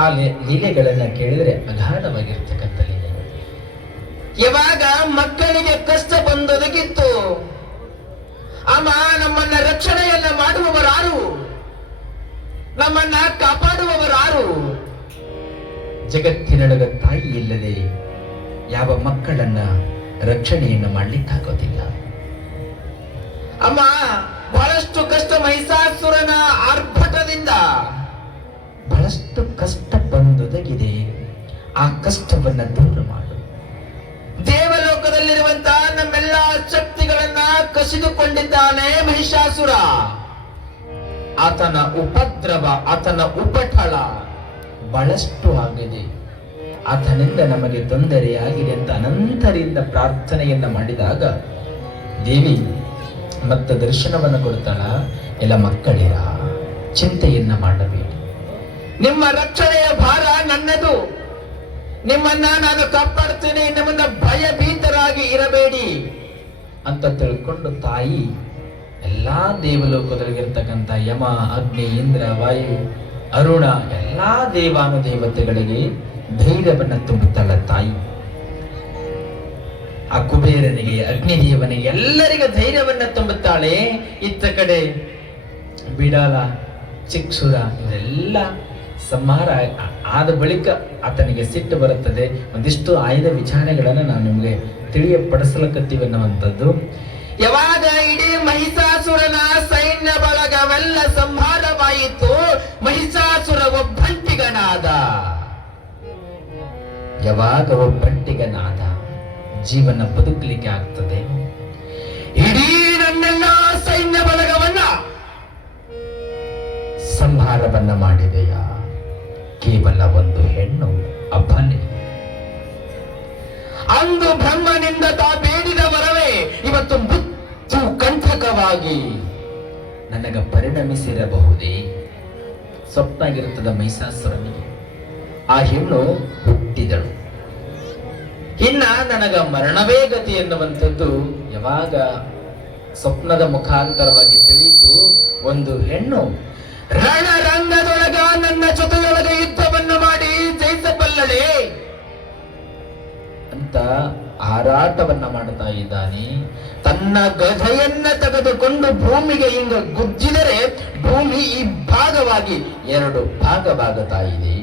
ಆ ಲೀಲೆಗಳನ್ನ ಕೇಳಿದ್ರೆ ಅಗಾಧವಾಗಿರ್ತಕ್ಕಂಥ ಲೀಲೆ. ಯಾವಾಗ ಮಕ್ಕಳಿಗೆ ಕಷ್ಟ ಬಂದೊದಗಿತ್ತು, ಅಮ್ಮ ನಮ್ಮನ್ನ ರಕ್ಷಣೆಯನ್ನ ಮಾಡುವವರಾರು, ನಮ್ಮನ್ನ ಕಾಪಾಡುವವರಾರು? ಜಗತ್ತಿನೊಳಗ ತಾಯಿ ಇಲ್ಲದೆ ಯಾವ ಮಕ್ಕಳನ್ನ ರಕ್ಷಣೆಯನ್ನು ಮಾಡ್ಲಿಕ್ಕಾಗೋದಿಲ್ಲ. ಅಮ್ಮ ಬಹಳಷ್ಟು ಕಷ್ಟ, ಮಹಿಷಾಸುರನ ಆರ್ಭಟದಿಂದ ಬಹಳಷ್ಟು ಕಷ್ಟ ಬಂದೊದಗಿದೆ. ಆ ಕಷ್ಟವನ್ನ ದೂರ ಮಾಡು. ದೇವಲೋಕದಲ್ಲಿರುವಂತಹ ನಮ್ಮೆಲ್ಲ ಶಕ್ತಿಗಳನ್ನ ಕಸಿದುಕೊಂಡಿದ್ದಾನೆ ಮಹಿಷಾಸುರ. ಆತನ ಉಪದ್ರವ, ಆತನ ಉಪಟಳ ಬಹಳಷ್ಟು ಆಗಿದೆ. ಆತನಿಂದ ನಮಗೆ ತೊಂದರೆಯಾಗಿದೆ ಅಂತ ಅನಂತರಿಂದ ಪ್ರಾರ್ಥನೆಯನ್ನ ಮಾಡಿದಾಗ ದೇವಿ ಮತ್ತೆ ದರ್ಶನವನ್ನು ಕೊಡ್ತಾಳ. ಎಲ್ಲ ಮಕ್ಕಳಿರ, ಚಿಂತೆಯನ್ನ ಮಾಡಬೇಡಿ, ನಿಮ್ಮ ರಕ್ಷಣೆಯ ಭಾರ ನನ್ನದು, ನಿಮ್ಮನ್ನ ನಾನು ಕಾಪಾಡ್ತೇನೆ, ನಿಮ್ಮನ್ನ ಭಯಭೀತರಾಗಿ ಇರಬೇಡಿ ಅಂತ ತಿಳ್ಕೊಂಡು ತಾಯಿ ಎಲ್ಲಾ ದೇವಲೋಕದಲ್ಲಿರ್ತಕ್ಕಂಥ ಯಮ, ಅಗ್ನಿ, ಇಂದ್ರ, ವಾಯು, ಅರುಣ ಎಲ್ಲಾ ದೇವಾನುದೇವತೆಗಳಿಗೆ ಧೈರ್ಯವನ್ನ ತುಂಬುತ್ತಾಳ ತಾಯಿ. ಆ ಕುಬೇರನಿಗೆ, ಅಗ್ನಿದೇವನಿಗೆ ಎಲ್ಲರಿಗೂ ಧೈರ್ಯವನ್ನ ತುಂಬುತ್ತಾಳೆ. ಇತ್ತ ಕಡೆ ಬಿಡಾಲ, ಚಿಕ್ಸುರ ಇದೆಲ್ಲ ಸಂಹಾರ ಆದ ಬಳಿಕ ಆತನಿಗೆ ಸಿಟ್ಟು ಬರುತ್ತದೆ. ಒಂದಿಷ್ಟು ಆಯ್ದ ವಿಚಾರಗಳನ್ನು ನಾನು ನಿಮಗೆ ತಿಳಿಯಪಡಿಸಲಕತ್ತೀವಿ ಅನ್ನುವಂಥದ್ದು. ಯಾವಾಗ ಇಡೀ ಮಹಿಷಾಸುರನ ಸೈನ್ಯ ಬಳಗವೆಲ್ಲ ಸಂಹಾರವಾಯಿತು, ಮಹಿಷಾಸುರ ಒಬ್ಬಂಟಿಗನಾದ. ಯಾವಾಗ ಒಬ್ಬಂಟಿಗನಾದ ಜೀವನ ಬದುಕಲಿಕ್ಕೆ ಆಗ್ತದೆ. ಇಡೀ ನನ್ನೆಲ್ಲ ಸೈನ್ಯ ಬಳಗವನ್ನ ಸಂಹಾರವನ್ನ ಮಾಡಿದೆಯಾ? ಕೇವಲ ಒಂದು ಹೆಣ್ಣು ಅಬ್ಬನೆ. ಅಂದು ಬ್ರಹ್ಮನಿಂದ ತಾ ಬೇಡಿದ ವರವೇ ಇವತ್ತು ಮೃತ್ಯು ಕಂಠಕವಾಗಿ ನನಗ ಪರಿಣಮಿಸಿರಬಹುದೇ? ಸ್ವಪ್ನ ಆಗಿರುತ್ತದೆ ಮಹಿಷಾಸುರನಿಗೆ. ಆ ಹೆಣ್ಣು ಹುಟ್ಟಿದಳು. ಇನ್ನ ನನಗ ಮರಣವೇ ಗತಿ ಎನ್ನುವಂಥದ್ದು ಯಾವಾಗ ಸ್ವಪ್ನದ ಮುಖಾಂತರವಾಗಿ ತಿಳಿಯಿತು. ಒಂದು ಹೆಣ್ಣು ರಣರಂಗದೊಳಗ ನನ್ನ ಜೊತೆಯೊಳಗೆ ಯುದ್ಧವನ್ನು ಮಾಡಿ ಜಯಿಸಬಲ್ಲಳೆ ಅಂತ ಹಾರಾಟವನ್ನ ಮಾಡ್ತಾ ಇದ್ದಾನೆ. ತನ್ನ ಗದೆಯನ್ನ ತೆಗೆದುಕೊಂಡು ಭೂಮಿಗೆ ಹಿಂಗ ಗುಜ್ಜಿದರೆ ಭೂಮಿ ಈ ಭಾಗವಾಗಿ ಎರಡು ಭಾಗವಾಗುತ್ತಾ ಇದೆ.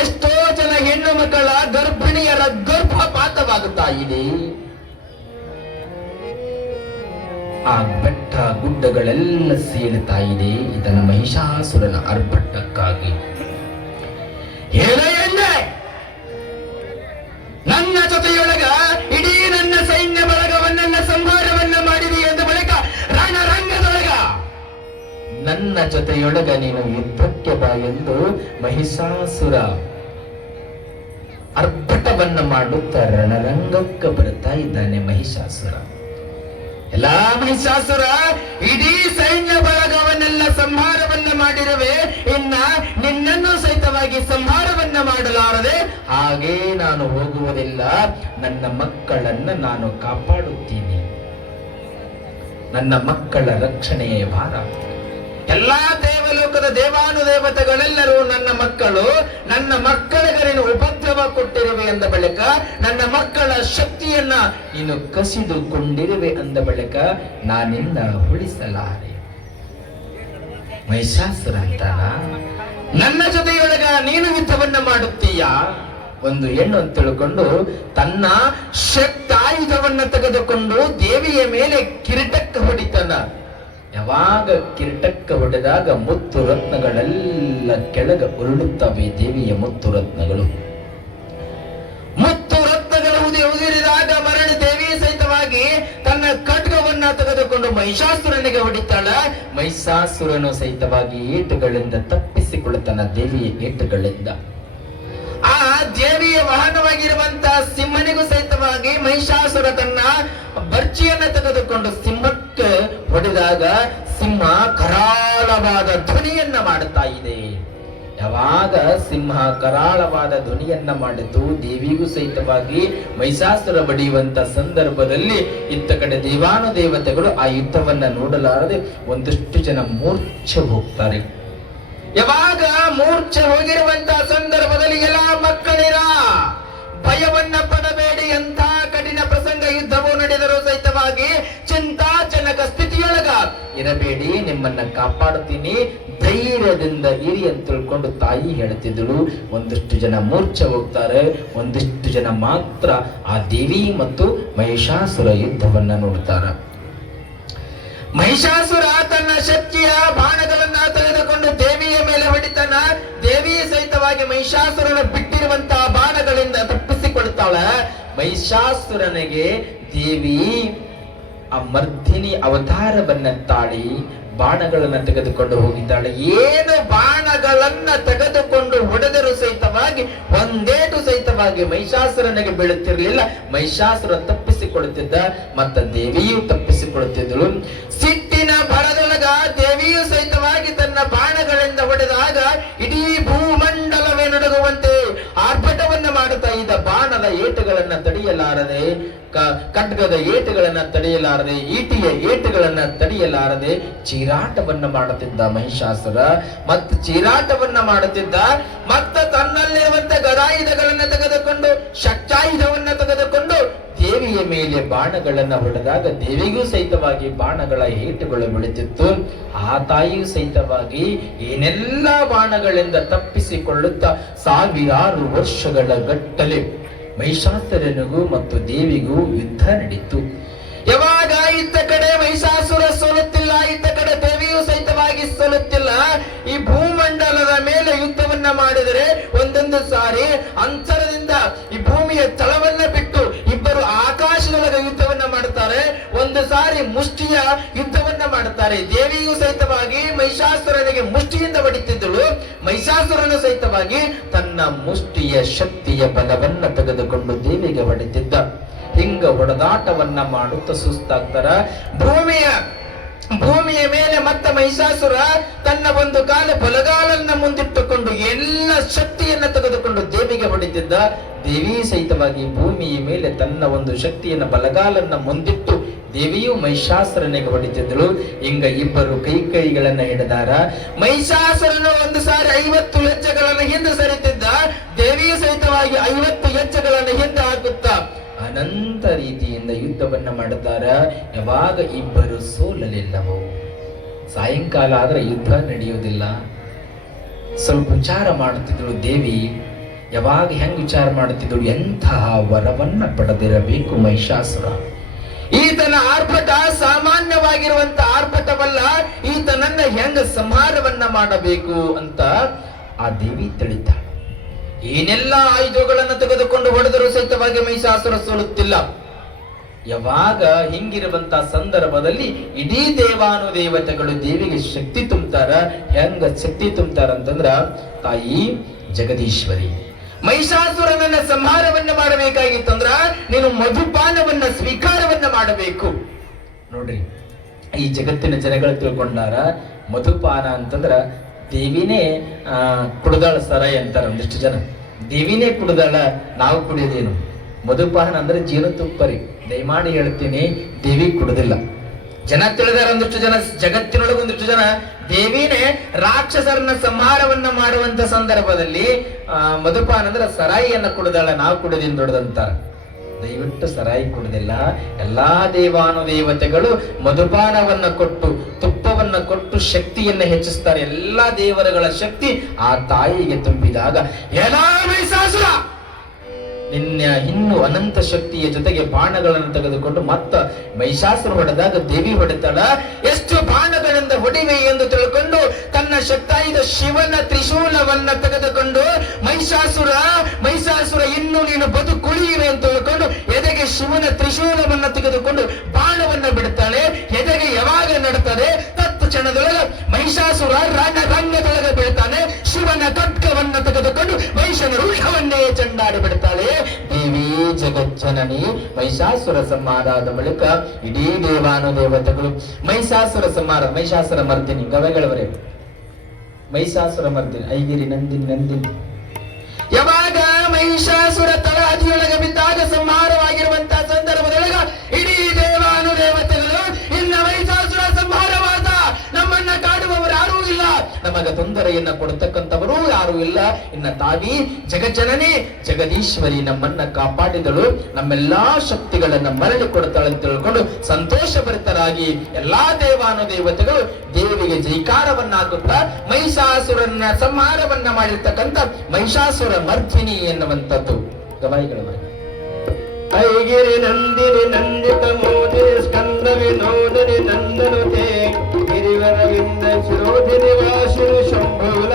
ಎಷ್ಟೋ ಜನ ಹೆಣ್ಣು ಮಕ್ಕಳ ಗರ್ಭಿಣಿಯರ ಗರ್ಭಪಾತವಾಗುತ್ತಾ ಇದೆ. ಆ ಬೆಟ್ಟ ಗುಡ್ಡಗಳೆಲ್ಲ ಸೀಳುತ್ತಾ ಇದೆ. ಇದನ್ನ ಮಹಿಷಾಸುರನ ಆರ್ಭಟಕ್ಕಾಗಿ. ನನ್ನ ಜೊತೆಯೊಳಗ ಇಡೀ ನನ್ನ ಸೈನ್ಯ ಬಳಗವನ್ನ ಸಂಹಾರವನ್ನ ಮಾಡಿದೆ ಎಂದ ಬಳಿಕ ರಣರಂಗದೊಳಗ ನನ್ನ ಜೊತೆಯೊಳಗ ನೀನು ಯುದ್ಧಕ್ಕೆ ಬಾ ಎಂದು ಮಹಿಷಾಸುರ ಆರ್ಭಟವನ್ನ ಮಾಡುತ್ತಾ ರಣರಂಗಕ್ಕೆ ಬರ್ತಾ ಇದ್ದಾನೆ ಮಹಿಷಾಸುರ. ಎಲ್ಲ ಮಹಿಷಾಸುರ, ಇಡೀ ಸೈನ್ಯ ಬಳಗವನ್ನೆಲ್ಲ ಸಂಹಾರವನ್ನ ಮಾಡಿರುವೆ, ಇನ್ನ ನಿನ್ನನ್ನು ಸಹಿತವಾಗಿ ಸಂಹಾರವನ್ನ ಮಾಡಲಾರದೆ ಹಾಗೇ ನಾನು ಹೋಗುವುದಿಲ್ಲ. ನನ್ನ ಮಕ್ಕಳನ್ನ ನಾನು ಕಾಪಾಡುತ್ತೀನಿ. ನನ್ನ ಮಕ್ಕಳ ರಕ್ಷಣೆಯೇ ಭಾರ. ಎಲ್ಲಾ ದೇವಲೋಕದ ದೇವಾನುದೇವತೆಗಳೆಲ್ಲರೂ ನನ್ನ ಮಕ್ಕಳು. ನನ್ನ ಮಕ್ಕಳಿಗೆ ನೀನು ಉಪದ್ರವ ಕೊಟ್ಟಿರುವೆ ಅಂದ ಬಳಿಕ, ನನ್ನ ಮಕ್ಕಳ ಶಕ್ತಿಯನ್ನ ನೀನು ಕಸಿದುಕೊಂಡಿರುವೆ ಅಂದ ಬಳಿಕ ನಾನಿಂದ ಉಳಿಸಲಾರೆ. ಮಹಿಷಾಸುರ ಅಂತಾನ, ನನ್ನ ಜೊತೆಯೊಳಗ ನೀನು ಯುದ್ಧವನ್ನ ಮಾಡುತ್ತೀಯ? ಒಂದು ಹೆಣ್ಣು ಅಂತ ತಿಳ್ಕೊಂಡು ತನ್ನ ಶಕ್ತಾಯುಧವನ್ನ ತೆಗೆದುಕೊಂಡು ದೇವಿಯ ಮೇಲೆ ಕಿರೀಟಕ್ಕೆ ಹೊಡಿತಾನ. ಯಾವಾಗ ಕಿರೀಟಕ್ಕೆ ಹೊಡೆದಾಗ ಮುತ್ತು ರತ್ನಗಳೆಲ್ಲ ಕೆಳಗೆ ಉರುಳುತ್ತವೆ. ದೇವಿಯ ಮುತ್ತು ರತ್ನಗಳು ಉದಿರಿದಾಗ ಮರಳಿ ದೇವಿ ಸಹಿತವಾಗಿ ತನ್ನ ಖಡ್ಗವನ್ನ ತೆಗೆದುಕೊಂಡು ಮಹಿಷಾಸುರನಿಗೆ ಹೊಡಿತಾಳ. ಮಹಿಷಾಸುರನು ಸಹಿತವಾಗಿ ಏಟುಗಳಿಂದ ತಪ್ಪಿಸಿಕೊಳ್ಳುತ್ತಾನ. ದೇವಿಯ ಏಟುಗಳಿಂದ ಆ ದೇವಿಯ ವಾಹನವಾಗಿರುವಂತಹ ಸಿಂಹನಿಗೂ ಸಹಿತವಾಗಿ ಮಹಿಷಾಸುರ ತನ್ನ ಬರ್ಚಿಯನ್ನ ತೆಗೆದುಕೊಂಡು ಸಿಂಹಕ್ಕೆ ಹೊಡೆದಾಗ ಸಿಂಹ ಕರಾಳವಾದ ಧ್ವನಿಯನ್ನ ಮಾಡುತ್ತಾ ಇದೆ. ಯಾವಾಗ ಸಿಂಹ ಕರಾಳವಾದ ಧ್ವನಿಯನ್ನ ಮಾಡಿತು, ದೇವಿಗೂ ಸಹಿತವಾಗಿ ಮಹಿಷಾಸುರ ಬಡಿಯುವಂತ ಸಂದರ್ಭದಲ್ಲಿ ಇತ್ತ ಕಡೆ ದೇವಾನುದೇವತೆಗಳು ಆ ಯುದ್ಧವನ್ನ ನೋಡಲಾರದೆ ಒಂದಷ್ಟು ಜನ ಮೂರ್ಛೆ ಹೋಗ್ತಾರೆ. ಯಾವಾಗ ಮೂರ್ಛೆ ಹೋಗಿರುವಂತಹ ಸಂದರ್ಭದಲ್ಲಿ ಎಲ್ಲ ಮಕ್ಕಳಿರ ಭಯವನ್ನ ಪಡಬೇಡಿ, ಅಂತ ಕಠಿಣ ಪ್ರಸಂಗ ಯುದ್ಧವು ನಡೆದರೂ ಸಹಿತವಾಗಿ ಚಿಂತಾಜನಕ ಸ್ಥಿತಿಯೊಳಗ ಇರಬೇಡಿ, ನಿಮ್ಮನ್ನ ಕಾಪಾಡುತ್ತೀನಿ, ಧೈರ್ಯದಿಂದ ಇರಿ ಅಂತ ತಿಳ್ಕೊಂಡು ತಾಯಿ ಹೇಳ್ತಿದ್ದಳು. ಒಂದಿಷ್ಟು ಜನ ಮೂರ್ಛೆ ಹೋಗ್ತಾರೆ, ಒಂದಿಷ್ಟು ಜನ ಮಾತ್ರ ಆ ದೇವಿ ಮತ್ತು ಮಹಿಷಾಸುರ ಯುದ್ಧವನ್ನ ನೋಡ್ತಾರ. ಮಹಿಷಾಸುರ ತನ್ನ ಶಕ್ತಿಯ ಬಾಣಗಳನ್ನ ತೆಗೆದುಕೊಂಡು ದೇವಿಯ ಮೇಲೆ ಹೊಡಿತಾನ. ದೇವಿ ಸಹಿತವಾಗಿ ಮಹಿಷಾಸುರನ ಬಿಟ್ಟಿರುವಂತಹ ಬಾಣಗಳಿಂದ ತಪ್ಪಿಸಿಕೊಳ್ತಾಳ. ಮಹಿಷಾಸುರನಿಗೆ ದೇವಿ ಆ ಮರ್ದಿನಿ ಅವತಾರವನ್ನ ತಾಳಿ ಬಾಣಗಳನ್ನ ತೆಗೆದುಕೊಂಡು ಹೋಗಿದ್ದಾಳೆ. ಏನು ಬಾಣಗಳನ್ನ ತೆಗೆದುಕೊಂಡು ಹೊಡೆದರೂ ಸಹಿತವಾಗಿ ಒಂದೇಟು ಸಹಿತವಾಗಿ ಮಹಿಷಾಸುರನಿಗೆ ಬೀಳುತ್ತಿರಲಿಲ್ಲ. ಮಹಿಷಾಸುರ ತಪ್ಪಿಸಿಕೊಳ್ಳುತ್ತಿದ್ದ, ಮತ್ತ ದೇವಿಯು ತಪ್ಪಿಸಿಕೊಳ್ಳುತ್ತಿದ್ದಳು. ಸಿಟ್ಟಿನ ಭರದೊಳಗ ದೇವಿಯು ಸಹಿತವಾಗಿ ತನ್ನ ಬಾಣಗಳಿಂದ ಹೊಡೆದಾಗ ಇಡೀ ಭೂಮಂಡಲವೇ ನಡುಗುವಂತೆ ಆರ್ಭಟವನ್ನ ಮಾಡುತ್ತಾ ಇದ್ದ. ಬಾಣದ ಏಟುಗಳನ್ನ ತಡೆಯಲಾರದೆ, ಖಡ್ಗದ ಏಟುಗಳನ್ನ ತಡೆಯಲಾರದೆ, ಈಟಿಯ ಏಟುಗಳನ್ನ ತಡೆಯಲಾರದೆ ಚೀರಾಟವನ್ನ ಮಾಡುತ್ತಿದ್ದ ಮಹಿಷಾಸುರ. ಮತ್ತು ಚೀರಾಟವನ್ನ ಮಾಡುತ್ತಿದ್ದ, ಮತ್ತ ತನ್ನಲ್ಲಿರುವಂತ ಗದಾಯುಧಗಳನ್ನ ತೆಗೆದುಕೊಂಡು, ಶಕ್ತಾಯುಧವನ್ನ ತೆಗೆದುಕೊಂಡು ದೇವಿಯ ಮೇಲೆ ಬಾಣಗಳನ್ನ ಹೊಡೆದಾಗ ದೇವಿಗೂ ಸಹಿತವಾಗಿ ಬಾಣಗಳ ಏಟುಗಳು ಬೀಳುತ್ತಿತ್ತು. ಆ ತಾಯಿಯೂ ಸಹಿತವಾಗಿ ಏನೆಲ್ಲ ಬಾಣಗಳಿಂದ ತಪ್ಪಿಸಿಕೊಳ್ಳುತ್ತಾ ಸಾವಿರಾರು ವರ್ಷಗಳ ಗಟ್ಟಲೆ ಮಹಿಷಾಸುರನಿಗೂ ಮತ್ತು ದೇವಿಗೂ ಯುದ್ಧ ನಡೀತು. ಯಾವಾಗ ಇತ್ತ ಕಡೆ ಮಹಿಷಾಸುರ ಸೋಲುತ್ತಿಲ್ಲ, ಇತ್ತ ಕಡೆ ದೇವಿಯೂ ಸಹಿತವಾಗಿ ಸೋಲುತ್ತಿಲ್ಲ. ಈ ಭೂಮಂಡಲದ ಮೇಲೆ ಯುದ್ಧವನ್ನ ಮಾಡಿದರೆ ಒಂದೊಂದು ಸಾರಿ ಅಂತರದಿಂದ ಈ ಭೂಮಿಯ ತಳವನ್ನ ಬಿಟ್ಟು ಇಬ್ಬರು ಆಕಾಶದೊಳಗೆ ಯುದ್ಧವನ್ನ ಮಾಡುತ್ತಾರೆ. ಒಂದು ಸಾರಿ ಮುಷ್ಟಿಯ ಯುದ್ಧವನ್ನ ಮಾಡುತ್ತಾರೆ. ದೇವಿಯೂ ಸಹಿತವಾಗಿ ಮಹಿಷಾಸುರನಿಗೆ ಮುಷ್ಟಿಯಿಂದ ಹೊಡಿತಿದ್ದಳು. ಮಹಿಷಾಸುರನು ಸಹಿತವಾಗಿ ತನ್ನ ಮುಷ್ಟಿಯ ಶಕ್ತಿಯ ಬಲವನ್ನ ತೆಗೆದುಕೊಂಡು ದೇವಿಗೆ ಹೊಡೆತಿದ್ದ. ಹಿಂಗ ಹೊಡೆದಾಟವನ್ನ ಮಾಡುತ್ತಾ ಸುಸ್ತಾಗ್ತಾರ. ಭೂಮಿಯ ಮೇಲೆ ಮತ್ತೆ ಮಹಿಷಾಸುರ ತನ್ನ ಒಂದು ಬಲಗಾಲನ್ನ ಮುಂದಿಟ್ಟುಕೊಂಡು ಎಲ್ಲ ಶಕ್ತಿಯನ್ನ ತೆಗೆದುಕೊಂಡು ದೇವಿಗೆ ಹೊಡೆದಿದ್ದ. ದೇವಿ ಸಹಿತವಾಗಿ ಭೂಮಿಯ ಮೇಲೆ ತನ್ನ ಒಂದು ಶಕ್ತಿಯನ್ನ ಬಲಗಾಲನ್ನ ಮುಂದಿಟ್ಟು ದೇವಿಯು ಮಹಿಷಾಸುರನಿಗೆ ಹೊಡಿತಿದ್ದಳು. ಹಿಂಗ ಇಬ್ಬರು ಕೈಗಳನ್ನ ಹಿಡಿದಾರ. ಮಹಿಷಾಸುರನು ಒಂದು ಸಾರಿ 50 ಹೆಜ್ಜೆಗಳನ್ನು ಹಿಂದೆ ಸರಿತಿದ್ದ. ದೇವಿಯು ಸಹಿತವಾಗಿ 50 ಹೆಜ್ಜೆಗಳನ್ನು ಹಿಂದೆ ಹಾಕುತ್ತಾ ಅನಂತ ರೀತಿಯಿಂದ ಯುದ್ಧವನ್ನ ಮಾಡುತ್ತಾರ. ಯಾವಾಗ ಇಬ್ಬರು ಸೋಲಲಿಲ್ಲವೋ, ಸಾಯಂಕಾಲ ಆದ್ರೆ ಯುದ್ಧ ನಡೆಯುವುದಿಲ್ಲ. ಸ್ವಲ್ಪ ವಿಚಾರ ಮಾಡುತ್ತಿದ್ದಳು ದೇವಿ. ಯಾವಾಗ ಹೆಂಗ್ ವಿಚಾರ ಮಾಡುತ್ತಿದ್ದಳು, ಎಂತಹ ವರವನ್ನ ಪಡೆದಿರಬೇಕು ಮಹಿಷಾಸುರ. ಈತನ ಆರ್ಭಟ ಸಾಮಾನ್ಯವಾಗಿರುವಂತ ಆರ್ಭಟವಲ್ಲ, ಈತನನ್ನ ಹೆಂಗ ಸಂಹಾರವನ್ನ ಮಾಡಬೇಕು ಅಂತ ಆ ದೇವಿ ತಿಳಿತಾಳೆ. ಏನೆಲ್ಲ ಆಯುಧಗಳನ್ನು ತೆಗೆದುಕೊಂಡು ಹೊಡೆದರೂ ಸಹಿತವಾಗಿ ಮಹಿಷಾಸುರ ಸೋಲುತ್ತಿಲ್ಲ. ಯಾವಾಗ ಹಿಂಗಿರುವಂತ ಸಂದರ್ಭದಲ್ಲಿ ಇಡೀ ದೇವಾನುದೇವತೆಗಳು ದೇವಿಗೆ ಶಕ್ತಿ ತುಂಬುತ್ತಾರ. ಹೆಂಗ ಶಕ್ತಿ ತುಂಬುತ್ತಾರ ಅಂತಂದ್ರ, ತಾಯಿ ಜಗದೀಶ್ವರಿ, ಮಹಿಷಾಸುರನನ್ನ ಸಂಹಾರವನ್ನ ಮಾಡಬೇಕಾಗಿತ್ತಂದ್ರ ನೀನು ಮಧುಪಾನವನ್ನ ಸ್ವೀಕಾರವನ್ನ ಮಾಡಬೇಕು. ನೋಡ್ರಿ, ಈ ಜಗತ್ತಿನ ಜನಗಳು ತಿಳ್ಕೊಂಡಾರ ಮಧುಪಾನ ಅಂತಂದ್ರ ದೇವಿನೇ ಕುಡ್ದಾಳ ಸರಾಯಿ ಅಂತಾರ ಒಂದಿಷ್ಟು ಜನ. ದೇವಿನೇ ಕುಡ್ದಾಳ, ನಾವು ಕುಡಿಯೋದೇನು? ಮಧುಪಾನ ಅಂದ್ರೆ ಜೇನುತುಪ್ಪ ರೀ. ದಯಮಾಡಿ ಹೇಳ್ತೀನಿ, ದೇವಿ ಕುಡುದಿಲ್ಲ. ಜನ ತಿಳಿದಾರ ಒಂದಿಷ್ಟು ಜನ, ಜಗತ್ತಿನೊಳಗೆ ಒಂದಿಷ್ಟು ಜನ ದೇವಿನೇ ರಾಕ್ಷಸರನ್ನ ಸಂಹಾರವನ್ನ ಮಾಡುವಂತ ಸಂದರ್ಭದಲ್ಲಿ ಮಧುಪಾನ ಅಂದ್ರೆ ಸರಾಯಿಯನ್ನ ಕುಡ್ದಾಳ, ನಾವು ಕುಡಿದಿನ ದೊಡ್ಡದಂತಾರ. ದಯವಿಟ್ಟು ಸರಾಯಿ ಕುಡಿದಿಲ್ಲ. ಎಲ್ಲಾ ದೇವಾನುದೇವತೆಗಳು ಮಧುಪಾನವನ್ನ ಕೊಟ್ಟು, ತುಪ್ಪವನ್ನ ಕೊಟ್ಟು ಶಕ್ತಿಯನ್ನ ಹೆಚ್ಚಿಸ್ತಾರೆ. ಎಲ್ಲಾ ದೇವರುಗಳ ಶಕ್ತಿ ಆ ತಾಯಿಗೆ ತುಂಬಿದಾಗ ಎಲ್ಲಾ ಮಹಿಷಾಸುರ ನಿನ್ನ ಇನ್ನು ಅನಂತ ಶಕ್ತಿಯ ಜೊತೆಗೆ ಬಾಣಗಳನ್ನು ತೆಗೆದುಕೊಂಡು ಮತ್ತ ಮಹಿಷಾಸುರ ಹೊಡೆದಾಗ ದೇವಿ ಹೊಡೆತಾಳ. ಎಷ್ಟು ಬಾಣಗಳಿಂದ ಹೊಡಿವೆ ಎಂದು ತಿಳ್ಕೊಂಡು ತನ್ನ ಶಕ್ತಾಯುಧ ಶಿವನ ತ್ರಿಶೂಲವನ್ನ ತೆಗೆದುಕೊಂಡು ಮಹಿಷಾಸುರ ಇನ್ನು ನೀನು ಬದುಕುಳಿಯುವೆ ಅಂತ ತಿಳ್ಕೊಂಡು ಎದೆಗೆ ಶಿವನ ತ್ರಿಶೂಲವನ್ನ ತೆಗೆದುಕೊಂಡು ಬಾಣವನ್ನ ಬಿಡುತ್ತಾಳೆ. ಎದೆಗೆ ಯಾವಾಗ ನಡ್ತಾರೆ ತತ್ತು ಕ್ಷಣದೊಳಗೆ ಮಹಿಷಾಸುರ ರಂಗದೊಳಗೆ ಬೀಳ್ತಾನೆ. ಶಿವನ ಖಡ್ಗವನ್ನ ತೆಗೆದುಕೊಂಡು ಮಹಿಷನ ರೂಢವನ್ನೇ ಚಂಡಾಡಿ ಬಿಡ್ತಾಳೆ. ದೇವಿ ಜಗಜ್ಜನನಿ ಮಹಿಷಾಸುರ ಸಂಹಾರದ ಬಳಿಕ ಇಡೀ ದೇವಾನುದೇವತೆಗಳು ಮಹಿಷಾಸುರ ಸಂಹಾರ, ಮಹಿಷಾಸುರ ಮರ್ದಿನಿ ಗವೆಗಳವರೇ, ಮಹಿಷಾಸುರ ಮರ್ದಿನಿ ಐಗಿರಿ ನಂದಿನಿ. ಯಾವಾಗ ಮಹಿಷಾಸುರ ತಳಹದಿಯೊಳಗೆ ಬಿದ್ದಾಗ ಸಂಹಾರವಾಗಿರುವಂತಹ ಸಂದರ್ಭದೊಳಗ ಇಡೀ ದೇವಾನುದೇವತೆಗಳು ಇನ್ನ ಮಹಿಷಾಸುರ ಸಂಹಾರವಾದ, ನಮ್ಮನ್ನ ಕಾಡುವವರು ಯಾರೂ ಇಲ್ಲ, ನಮಗೆ ತೊಂದರೆಯನ್ನ ಕೊಡ್ತಕ್ಕಂಥವರು ಯಾರು ಇಲ್ಲ. ಇನ್ನ ತಾವಿ ಜಗಜ್ಜನನೇ ಜಗದೀಶ್ವರಿ ನಮ್ಮನ್ನ ಕಾಪಾಡಿದಳು, ನಮ್ಮೆಲ್ಲಾ ಶಕ್ತಿಗಳನ್ನ ಮರಳಿ ಕೊಡ್ತಾಳೆ ಅಂತ ತಿಳ್ಕೊಂಡು ಸಂತೋಷ ಭರಿತರಾಗಿ ಎಲ್ಲಾ ದೇವಾನುದೇವತೆಗಳು ದೇವಿಗೆ ಜೈಕಾರವನ್ನ ಹಾಕುತ್ತಾ ಮಹಿಷಾಸುರನ್ನ ಸಂಹಾರವನ್ನ ಮಾಡಿರ್ತಕ್ಕಂಥ ಮಹಿಷಾಸುರ ಮರ್ಧಿನಿ ಎನ್ನುವಂಥದ್ದು ಗವಾಯಿಗಳ ಐಗಿರಿ ನಂದಿನಿ ನಂದಿತ ಮೋದಿನಿ ಸ್ಕಂದ ವಿನೋದಿನಿ ನಂದನುತೆ ಗಿರಿವರವಿಂದ ಶಿರೋಧಿನಿ ವಾಸಿನಿ ಶಂಭುಲ